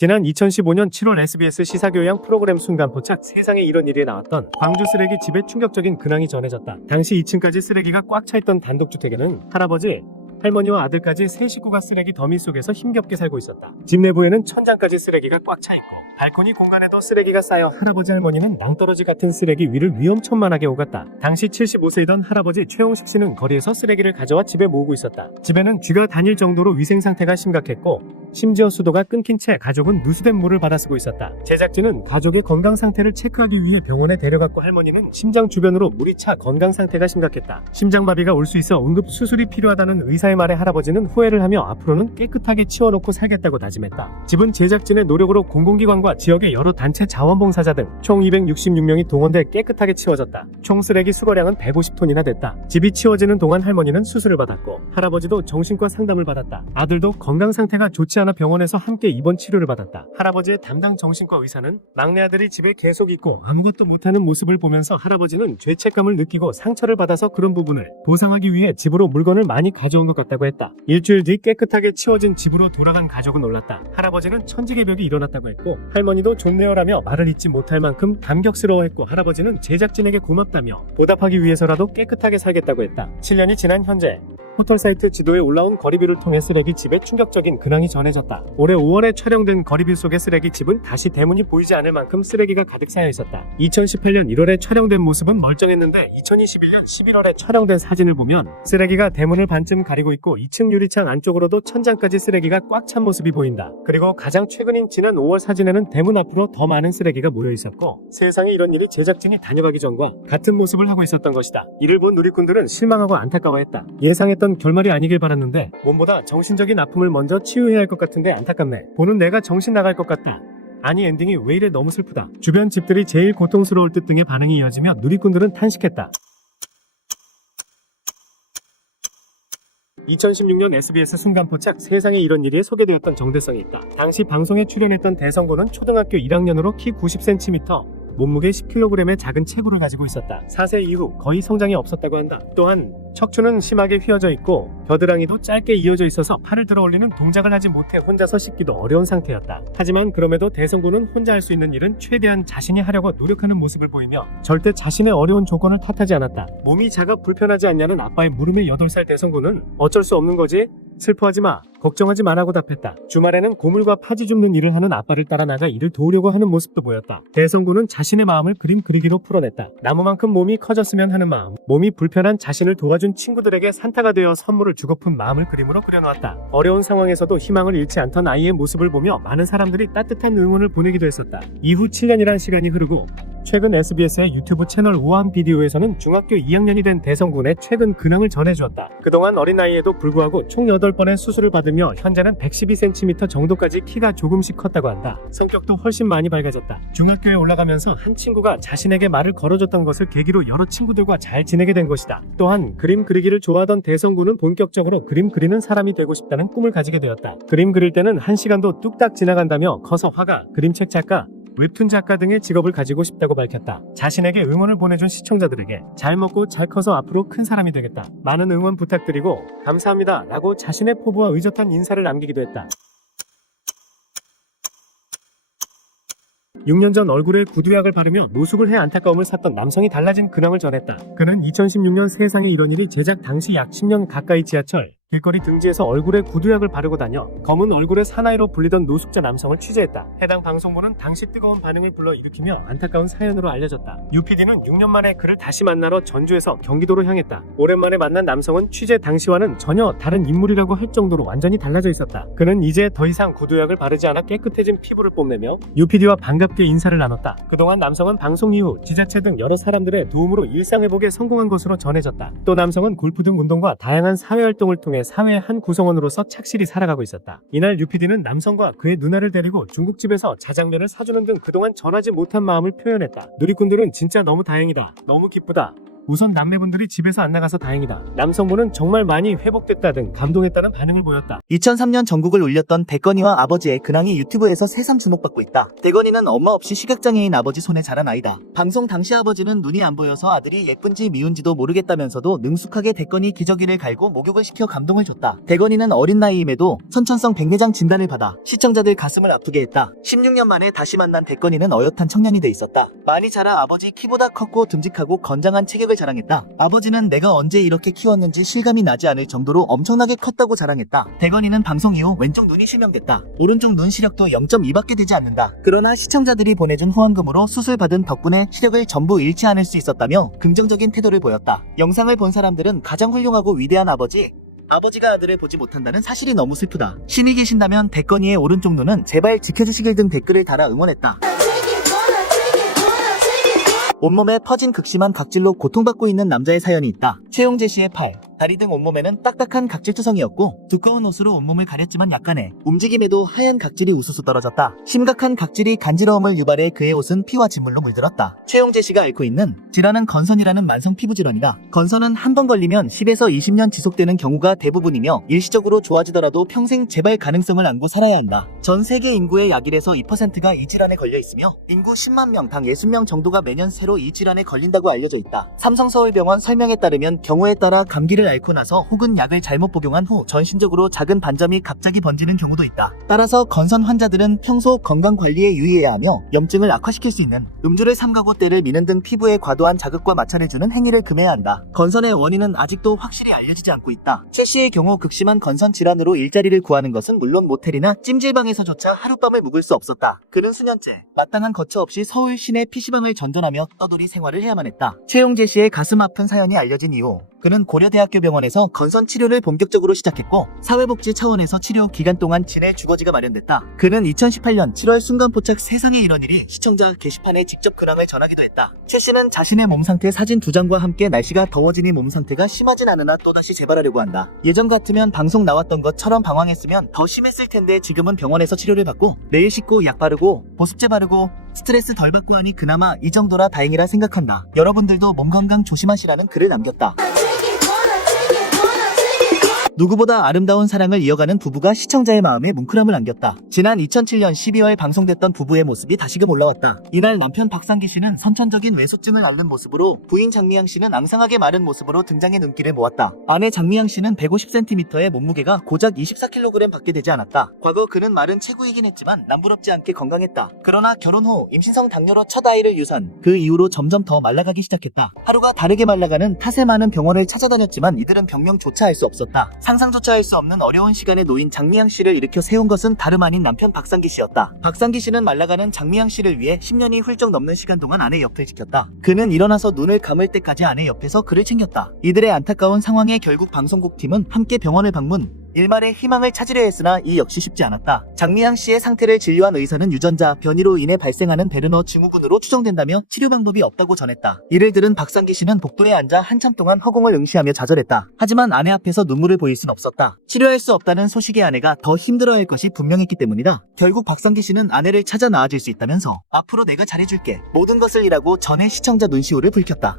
지난 2015년 7월 SBS 시사교양 프로그램 순간포착 세상에 이런 일이 나왔던 광주 쓰레기 집에 충격적인 근황이 전해졌다. 당시 2층까지 쓰레기가 꽉 차있던 단독주택에는 할아버지, 할머니와 아들까지 세 식구가 쓰레기 더미 속에서 힘겹게 살고 있었다. 집 내부에는 천장까지 쓰레기가 꽉 차있고 발코니 공간에도 쓰레기가 쌓여 할아버지 할머니는 낭떠러지 같은 쓰레기 위를 위험천만하게 오갔다. 당시 75세이던 할아버지 최용식 씨는 거리에서 쓰레기를 가져와 집에 모으고 있었다. 집에는 쥐가 다닐 정도로 위생 상태가 심각했고 심지어 수도가 끊긴 채 가족은 누수된 물을 받아 쓰고 있었다. 제작진은 가족의 건강 상태를 체크하기 위해 병원에 데려갔고 할머니는 심장 주변으로 물이 차 건강 상태가 심각했다. 심장마비가 올 수 있어 응급 수술이 필요하다는 의사의 말에 할아버지는 후회를 하며 앞으로는 깨끗하게 치워놓고 살겠다고 다짐했다. 집은 제작진의 노력으로 공공기관과 지역의 여러 단체 자원봉사자 등 총 266명이 동원돼 깨끗하게 치워졌다. 총 쓰레기 수거량은 150톤이나 됐다. 집이 치워지는 동안 할머니는 수술을 받았고 할아버지도 정신과 상담을 받았다. 아들도 건강 상태가 좋지 않아 병원에서 함께 입원 치료를 받았다. 할아버지의 담당 정신과 의사는 막내 아들이 집에 계속 있고 아무것도 못하는 모습을 보면서 할아버지는 죄책감을 느끼고 상처를 받아서 그런 부분을 보상하기 위해 집으로 물건을 많이 가져온 것 같다고 했다. 일주일 뒤 깨끗하게 치워진 집으로 돌아간 가족은 놀랐다. 할아버지는 천지개벽이 일어났다고 했고 할머니도 좋네요라며 말을 잇지 못할 만큼 감격스러워했고 할아버지는 제작진에게 고맙다며 보답하기 위해서라도 깨끗하게 살겠다고 했다. 7년이 지난 현재 포털 사이트 지도에 올라온 거리뷰를 통해 쓰레기 집에 충격적인 근황이 전해졌다. 올해 5월에 촬영된 거리뷰 속의 쓰레기 집은 다시 대문이 보이지 않을 만큼 쓰레기가 가득 쌓여 있었다. 2018년 1월에 촬영된 모습은 멀쩡했는데 2021년 11월에 촬영된 사진을 보면 쓰레기가 대문을 반쯤 가리고 있고 2층 유리창 안쪽으로도 천장까지 쓰레기가 꽉 찬 모습이 보인다. 그리고 가장 최근인 지난 5월 사진에는 대문 앞으로 더 많은 쓰레기가 모여 있었고 세상에 이런 일이 제작진이 다녀가기 전과 같은 모습을 하고 있었던 것이다. 이를 본 누리꾼들은 실망하고 안타까워했다. 예상했던 결말이 아니길 바랐는데 몸보다 정신적인 아픔을 먼저 치유해야 할 것 같은데 안타깝네. 보는 내가 정신 나갈 것 같다. 아니 엔딩이 왜 이래 너무 슬프다. 주변 집들이 제일 고통스러울 듯 등의 반응이 이어지며 누리꾼들은 탄식했다. 2016년 SBS 순간포착 세상에 이런 일이 소개되었던 정대성이 있다. 당시 방송에 출연했던 대성고는 초등학교 1학년으로 키 90cm, 몸무게 10kg의 작은 체구를 가지고 있었다. 4세 이후 거의 성장이 없었다고 한다. 또한 척추는 심하게 휘어져 있고 겨드랑이도 짧게 이어져 있어서 팔을 들어 올리는 동작을 하지 못해 혼자서 씻기도 어려운 상태였다. 하지만 그럼에도 대성고는 혼자 할 수 있는 일은 최대한 자신이 하려고 노력하는 모습을 보이며 절대 자신의 어려운 조건을 탓하지 않았다. 몸이 작아 불편하지 않냐는 아빠의 물음에 8살 대성고는 어쩔 수 없는 거지? 슬퍼하지 마. 걱정하지 마라고 답했다. 주말에는 고물과 파지 줍는 일을 하는 아빠를 따라 나가 이를 도우려고 하는 모습도 보였다. 대성구는 자신의 마음을 그림 그리기로 풀어냈다. 나무만큼 몸이 커졌으면 하는 마음, 몸이 불편한 자신을 도와준 친구들에게 산타가 되어 선물을 주고픈 마음을 그림으로 그려놓았다. 어려운 상황에서도 희망을 잃지 않던 아이의 모습을 보며 많은 사람들이 따뜻한 응원을 보내기도 했었다. 이후 7년이란 시간이 흐르고 최근 SBS의 유튜브 채널 우아한 비디오에서는 중학교 2학년이 된 대성군의 최근 근황을 전해주었다. 그동안 어린 나이에도 불구하고 총 8번의 수술을 받으며 현재는 112cm 정도까지 키가 조금씩 컸다고 한다. 성격도 훨씬 많이 밝아졌다. 중학교에 올라가면서 한 친구가 자신에게 말을 걸어줬던 것을 계기로 여러 친구들과 잘 지내게 된 것이다. 또한 그림 그리기를 좋아하던 대성군은 본격적으로 그림 그리는 사람이 되고 싶다는 꿈을 가지게 되었다. 그림 그릴 때는 1시간도 뚝딱 지나간다며 커서 화가, 그림책 작가, 웹툰 작가 등의 직업을 가지고 싶다고 밝혔다. 자신에게 응원을 보내준 시청자들에게 잘 먹고 잘 커서 앞으로 큰 사람이 되겠다. 많은 응원 부탁드리고 감사합니다 라고 자신의 포부와 의젓한 인사를 남기기도 했다. 6년 전 얼굴에 구두약을 바르며 노숙을 해 안타까움을 샀던 남성이 달라진 근황을 전했다. 그는 2016년 세상에 이런 일이 제작 당시 약 10년 가까이 지하철, 길거리 등지에서 얼굴에 구두약을 바르고 다녀 검은 얼굴의 사나이로 불리던 노숙자 남성을 취재했다. 해당 방송부는 당시 뜨거운 반응을 불러일으키며 안타까운 사연으로 알려졌다. UPD는 6년 만에 그를 다시 만나러 전주에서 경기도로 향했다. 오랜만에 만난 남성은 취재 당시와는 전혀 다른 인물이라고 할 정도로 완전히 달라져 있었다. 그는 이제 더 이상 구두약을 바르지 않아 깨끗해진 피부를 뽐내며 UPD와 반갑게 인사를 나눴다. 그동안 남성은 방송 이후 지자체 등 여러 사람들의 도움으로 일상회복에 성공한 것으로 전해졌다. 또 남성은 골프 등 운동과 다양한 사회활동을 통해 사회의 한 구성원으로서 착실히 살아가고 있었다. 이날 UPD는 남성과 그의 누나를 데리고 중국집에서 자장면을 사주는 등 그동안 전하지 못한 마음을 표현했다. 누리꾼들은 진짜 너무 다행이다. 너무 기쁘다. 우선 남매분들이 집에서 안 나가서 다행이다. 남성분은 정말 많이 회복됐다 등 감동했다는 반응을 보였다. 2003년 전국을 울렸던 대건이와 아버지의 근황이 유튜브에서 새삼 주목받고 있다. 대건이는 엄마 없이 시각장애인 아버지 손에 자란 아이다. 방송 당시 아버지는 눈이 안 보여서 아들이 예쁜지 미운지도 모르겠다면서도 능숙하게 대건이 기저귀를 갈고 목욕을 시켜 감동을 줬다. 대건이는 어린 나이임에도 선천성 백내장 진단을 받아 시청자들 가슴을 아프게 했다. 16년 만에 다시 만난 대건이는 어엿한 청년이 돼 있었다. 많이 자라 아버지 키보다 컸고 듬직하고 건장한 체격을 자랑했다. 아버지는 내가 언제 이렇게 키웠는지 실감이 나지 않을 정도로 엄청나게 컸다고 자랑했다. 대건이는 방송 이후 왼쪽 눈이 실명됐다. 오른쪽 눈 시력도 0.2밖에 되지 않는다. 그러나 시청자들이 보내준 후원금으로 수술받은 덕분에 시력을 전부 잃지 않을 수 있었다며 긍정적인 태도를 보였다. 영상을 본 사람들은 가장 훌륭하고 위대한 아버지가 아들을 보지 못한다는 사실이 너무 슬프다. 신이 계신다면 대건이의 오른쪽 눈은 제발 지켜주시길 등 댓글을 달아 응원했다. 온몸에 퍼진 극심한 각질로 고통받고 있는 남자의 사연이 있다. 최용재 씨의 팔, 다리 등 온몸에는 딱딱한 각질 투성이었고 두꺼운 옷으로 온몸을 가렸지만 약간의 움직임에도 하얀 각질이 우수수 떨어졌다. 심각한 각질이 간지러움을 유발해 그의 옷은 피와 진물로 물들었다. 최용재 씨가 앓고 있는 질환은 건선이라는 만성 피부 질환이다. 건선은 한 번 걸리면 10에서 20년 지속되는 경우가 대부분이며 일시적으로 좋아지더라도 평생 재발 가능성을 안고 살아야 한다. 전 세계 인구의 약 1에서 2%가 이 질환에 걸려 있으며 인구 10만 명 당 60명 정도가 매년 새로 이 질환에 걸린다고 알려져 있다. 삼성서울병원 설명에 따르면 경우에 따라 감기를 앓고 나서 혹은 약을 잘못 복용한 후 전신적으로 작은 반점이 갑자기 번지는 경우도 있다. 따라서 건선 환자들은 평소 건강관리에 유의해야 하며 염증을 악화시킬 수 있는 음주를 삼가고 때를 미는 등 피부에 과도한 자극과 마찰을 주는 행위를 금해야 한다. 건선의 원인은 아직도 확실히 알려지지 않고 있다. 최 씨의 경우 극심한 건선 질환으로 일자리를 구하는 것은 물론 모텔이나 찜질방에서조차 하룻밤을 묵을 수 없었다. 그는 수년째 마땅한 거처 없이 서울 시내 PC방을 전전하며 떠돌이 생활을 해야만 했다. 최용재 씨의 가슴 아픈 사연이 알려진 이후 그는 고려대학교 병원에서 건선 치료를 본격적으로 시작했고 사회복지 차원에서 치료 기간 동안 지낼 주거지가 마련됐다. 그는 2018년 7월 순간포착 세상에 이런 일이 시청자 게시판에 직접 근황을 전하기도 했다. 최 씨는 자신의 몸 상태 사진 2장과 함께 날씨가 더워지니 몸 상태가 심하진 않으나 또다시 재발하려고 한다. 예전 같으면 방송 나왔던 것처럼 방황했으면 더 심했을 텐데 지금은 병원에서 치료를 받고 매일 씻고 약 바르고 보습제 바르고 스트레스 덜 받고 하니 그나마 이 정도라 다행이라 생각한다. 여러분들도 몸 건강 조심하시라는 글을 남겼다. 누구보다 아름다운 사랑을 이어가는 부부가 시청자의 마음에 뭉클함을 안겼다. 지난 2007년 12월 방송됐던 부부의 모습이 다시금 올라왔다. 이날 남편 박상기 씨는 선천적인 외소증을 앓는 모습으로 부인 장미양 씨는 앙상하게 마른 모습으로 등장해 눈길을 모았다. 아내 장미양 씨는 150cm의 몸무게가 고작 24kg 밖에 되지 않았다. 과거 그는 마른 체구이긴 했지만 남부럽지 않게 건강했다. 그러나 결혼 후 임신성 당뇨로 첫 아이를 유산, 그 이후로 점점 더 말라가기 시작했다. 하루가 다르게 말라가는 탓에 많은 병원을 찾아다녔지만 이들은 병명조차 알 수 없었다. 상상조차 할 수 없는 어려운 시간에 놓인 장미양 씨를 일으켜 세운 것은 다름 아닌 남편 박상기 씨였다. 박상기 씨는 말라가는 장미양 씨를 위해 10년이 훌쩍 넘는 시간 동안 아내 옆을 지켰다. 그는 일어나서 눈을 감을 때까지 아내 옆에서 그를 챙겼다. 이들의 안타까운 상황에 결국 방송국 팀은 함께 병원을 방문, 일말의 희망을 찾으려 했으나 이 역시 쉽지 않았다. 장미양 씨의 상태를 진료한 의사는 유전자 변이로 인해 발생하는 베르너 증후군으로 추정된다며 치료 방법이 없다고 전했다. 이를 들은 박상기 씨는 복도에 앉아 한참 동안 허공을 응시하며 좌절했다. 하지만 아내 앞에서 눈물을 보일 순 없었다. 치료할 수 없다는 소식에 아내가 더 힘들어할 것이 분명했기 때문이다. 결국 박상기 씨는 아내를 찾아 나아질 수 있다면서 앞으로 내가 잘해줄게, 모든 것을 일하고 전에 시청자 눈시울을 붉혔다.